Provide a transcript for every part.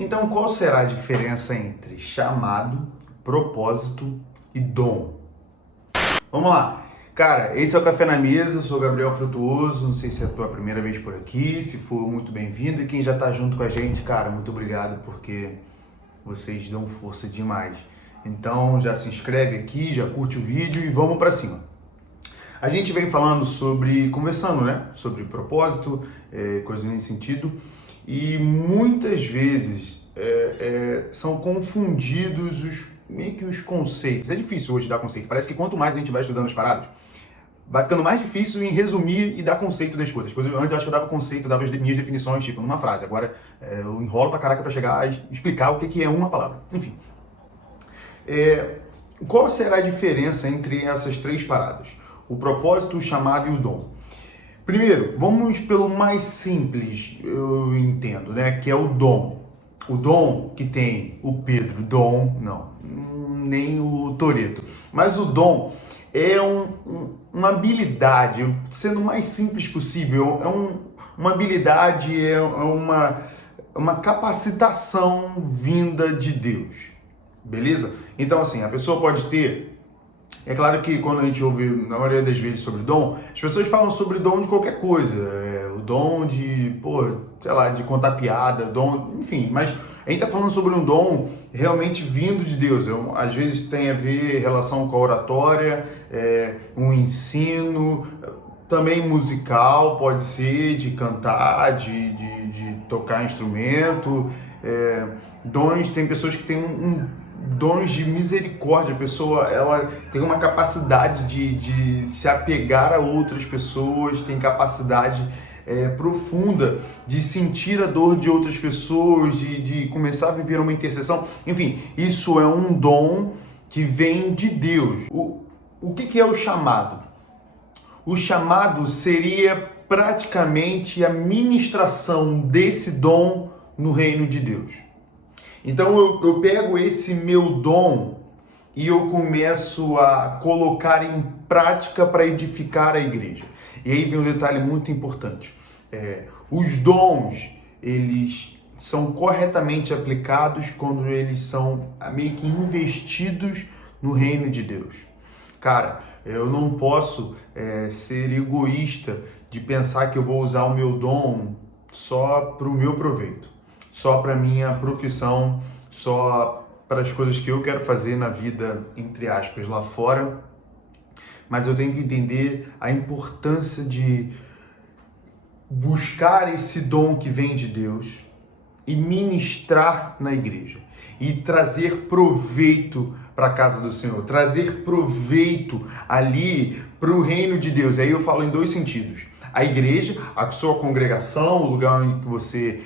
Então, qual será a diferença entre chamado, propósito e dom? Vamos lá. Cara, esse é o Café na Mesa, eu sou o Gabriel Frutuoso, não sei se é a tua primeira vez por aqui, se for, muito bem-vindo. E quem já tá junto com a gente, cara, muito obrigado, porque vocês dão força demais. Então, já se inscreve aqui, já curte o vídeo e vamos pra cima. A gente vem falando conversando, né? Sobre propósito, coisas nesse sentido. E muitas vezes são confundidos meio que os conceitos. É difícil hoje dar conceito. Parece que quanto mais a gente vai estudando as paradas, vai ficando mais difícil em resumir e dar conceito das coisas. Antes eu acho que eu dava conceito, dava as minhas definições, tipo, numa frase. Agora eu enrolo pra caraca pra chegar a explicar o que é uma palavra. Enfim. Qual será a diferença entre essas três paradas? O propósito, o chamado e o dom. Primeiro, vamos pelo mais simples, eu entendo, né? Que é o dom. O dom que tem o Pedro, nem o Toretto. Mas o dom é uma habilidade, sendo o mais simples possível, uma habilidade, uma capacitação vinda de Deus. Beleza? Então, assim, a pessoa pode ter. É claro que quando a gente ouve, na maioria das vezes, sobre dom, as pessoas falam sobre dom de qualquer coisa. O dom de, de contar piada, dom, enfim. Mas a gente está falando sobre um dom realmente vindo de Deus. Às vezes tem a ver relação com a oratória, um ensino, também musical, pode ser, de cantar, de tocar instrumento. Dons, tem pessoas que têm dons de misericórdia, a pessoa ela tem uma capacidade de se apegar a outras pessoas, tem capacidade profunda de sentir a dor de outras pessoas, de começar a viver uma intercessão. Enfim, isso é um dom que vem de Deus. O que é o chamado? O chamado seria praticamente a ministração desse dom no reino de Deus. Então eu pego esse meu dom e eu começo a colocar em prática para edificar a igreja. E aí vem um detalhe muito importante. Os dons, eles são corretamente aplicados quando eles são meio que investidos no reino de Deus. Cara, eu não posso ser egoísta de pensar que eu vou usar o meu dom só para o meu proveito, só para minha profissão, só para as coisas que eu quero fazer na vida, entre aspas, lá fora. Mas eu tenho que entender a importância de buscar esse dom que vem de Deus e ministrar na igreja. E trazer proveito para a casa do Senhor, trazer proveito ali para o reino de Deus. Aí eu falo em dois sentidos. A igreja, a sua congregação, o lugar onde você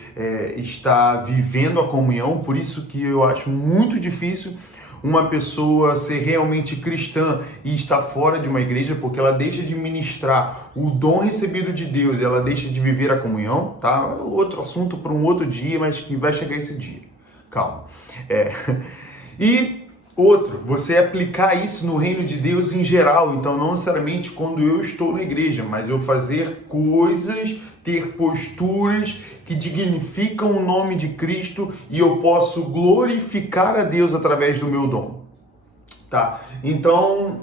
está vivendo a comunhão. Por isso que eu acho muito difícil uma pessoa ser realmente cristã e estar fora de uma igreja, porque ela deixa de ministrar o dom recebido de Deus, ela deixa de viver a comunhão, tá? Outro assunto para um outro dia, mas que vai chegar esse dia. Calma. E outro, você aplicar isso no reino de Deus em geral. Então, não necessariamente quando eu estou na igreja, mas eu fazer coisas, ter posturas que dignificam o nome de Cristo e eu posso glorificar a Deus através do meu dom. Tá? Então,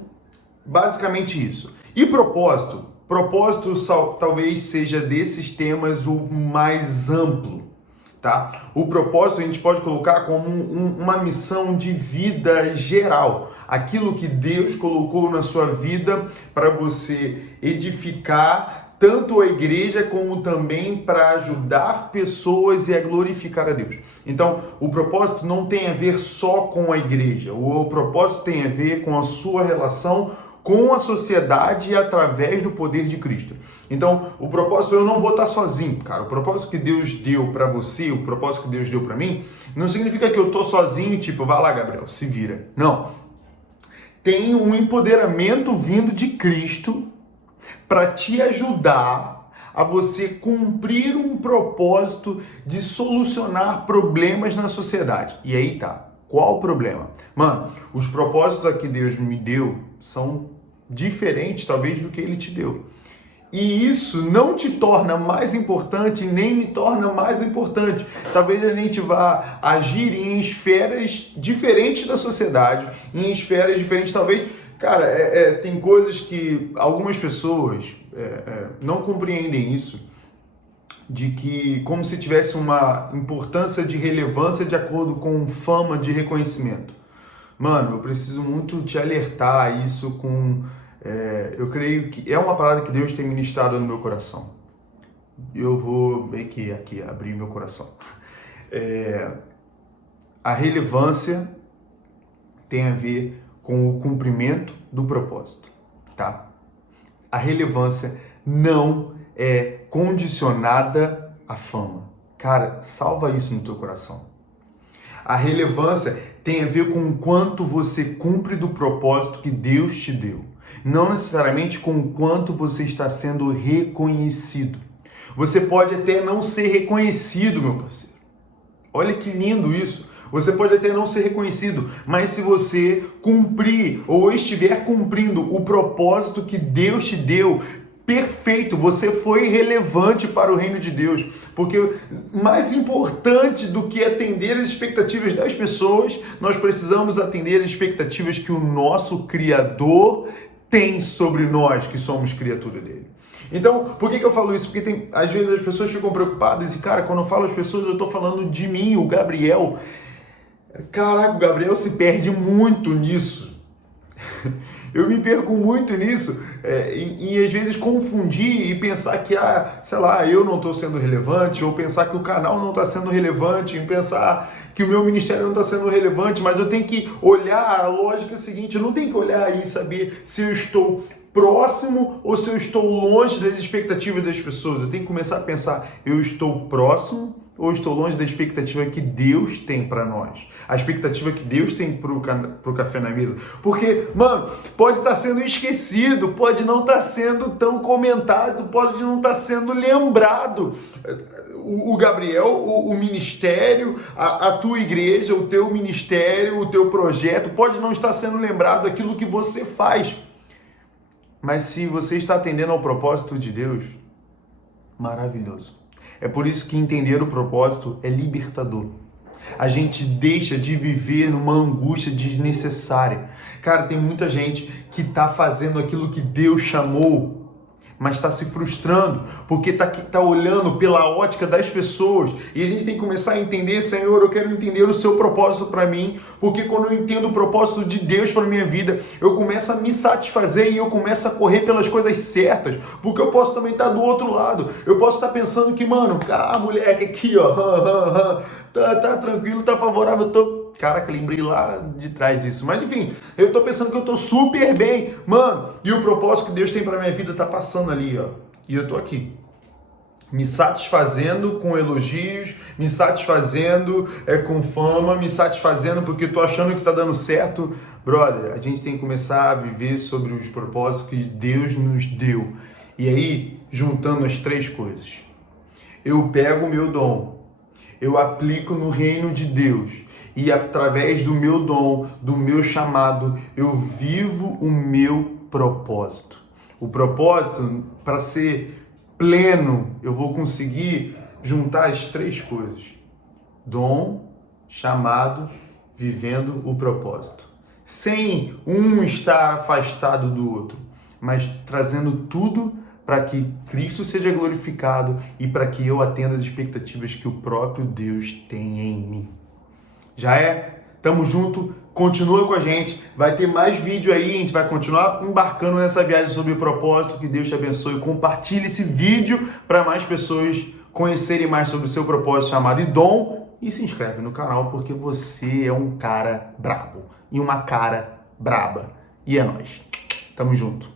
basicamente isso. E propósito? Propósito talvez seja desses temas o mais amplo. Tá? O propósito a gente pode colocar como uma missão de vida geral. Aquilo que Deus colocou na sua vida para você edificar tanto a igreja como também para ajudar pessoas e a glorificar a Deus. Então, o propósito não tem a ver só com a igreja. O propósito tem a ver com a sua relação com a sociedade através do poder de Cristo. Então, o propósito, eu não vou estar sozinho, cara. O propósito que Deus deu para você, o propósito que Deus deu para mim, não significa que eu tô sozinho, tipo, vai lá, Gabriel, se vira. Não. Tem um empoderamento vindo de Cristo para te ajudar a você cumprir um propósito de solucionar problemas na sociedade. E aí tá. Qual o problema? Mano, os propósitos que Deus me deu são diferentes, talvez, do que Ele te deu. E isso não te torna mais importante, nem me torna mais importante. Talvez a gente vá agir em esferas diferentes da sociedade, em esferas diferentes, talvez. Cara, tem coisas que algumas pessoas não compreendem isso, de que como se tivesse uma importância de relevância de acordo com fama de reconhecimento. Mano, eu preciso muito te alertar a isso com... eu creio que é uma parada que Deus tem ministrado no meu coração. Eu vou meio que aqui abrir meu coração. A relevância tem a ver com o cumprimento do propósito, tá? A relevância não é condicionada à fama. Cara, salva isso no teu coração. A relevância tem a ver com o quanto você cumpre do propósito que Deus te deu. Não necessariamente com o quanto você está sendo reconhecido. Você pode até não ser reconhecido, meu parceiro. Olha que lindo isso. Você pode até não ser reconhecido, mas se você cumprir ou estiver cumprindo o propósito que Deus te deu, perfeito, você foi relevante para o reino de Deus. Porque mais importante do que atender as expectativas das pessoas, nós precisamos atender as expectativas que o nosso Criador tem sobre nós, que somos criatura dele. Então, por que eu falo isso? Porque às vezes as pessoas ficam preocupadas e, cara, quando eu falo às pessoas, eu estou falando de mim, o Gabriel. Caraca, o Gabriel se perde muito nisso. Eu me perco muito nisso e às vezes confundir e pensar que, sei lá, eu não estou sendo relevante, ou pensar que o canal não está sendo relevante, e pensar que o meu ministério não está sendo relevante, mas eu tenho que olhar, a lógica é a seguinte, eu não tenho que olhar e saber se eu estou próximo ou se eu estou longe das expectativas das pessoas. Eu tenho que começar a pensar, eu estou próximo ou estou longe da expectativa que Deus tem para nós? A expectativa que Deus tem pro Café na Mesa. Porque, mano, pode estar sendo esquecido, pode não estar sendo tão comentado, pode não estar sendo lembrado. O Gabriel, o ministério, a tua igreja, o teu ministério, o teu projeto, pode não estar sendo lembrado aquilo que você faz. Mas se você está atendendo ao propósito de Deus, maravilhoso. É por isso que entender o propósito é libertador. A gente deixa de viver numa angústia desnecessária. Cara, tem muita gente que está fazendo aquilo que Deus chamou, mas está se frustrando, porque está olhando pela ótica das pessoas. E a gente tem que começar a entender, Senhor, eu quero entender o seu propósito para mim, porque quando eu entendo o propósito de Deus para minha vida, eu começo a me satisfazer e eu começo a correr pelas coisas certas, porque eu posso também estar do outro lado. Eu posso estar pensando que, mano, moleque aqui, ó, tá tranquilo, tá favorável, eu tô... Caraca, lembrei lá de trás disso. Mas enfim, eu tô pensando que eu tô super bem, mano. E o propósito que Deus tem pra minha vida tá passando ali, ó. E eu tô aqui. Me satisfazendo com elogios, me satisfazendo com fama, me satisfazendo porque tô achando que tá dando certo. Brother, a gente tem que começar a viver sobre os propósitos que Deus nos deu. E aí, juntando as três coisas. Eu pego o meu dom, eu aplico no reino de Deus. E através do meu dom, do meu chamado, eu vivo o meu propósito. O propósito, para ser pleno, eu vou conseguir juntar as três coisas. Dom, chamado, vivendo o propósito. Sem um estar afastado do outro, mas trazendo tudo para que Cristo seja glorificado e para que eu atenda as expectativas que o próprio Deus tem em mim. Já é? Tamo junto, continua com a gente, vai ter mais vídeo aí, a gente vai continuar embarcando nessa viagem sobre o propósito, que Deus te abençoe, compartilhe esse vídeo para mais pessoas conhecerem mais sobre o seu propósito chamado dom e se inscreve no canal porque você é um cara brabo e uma cara braba. E é nóis, tamo junto.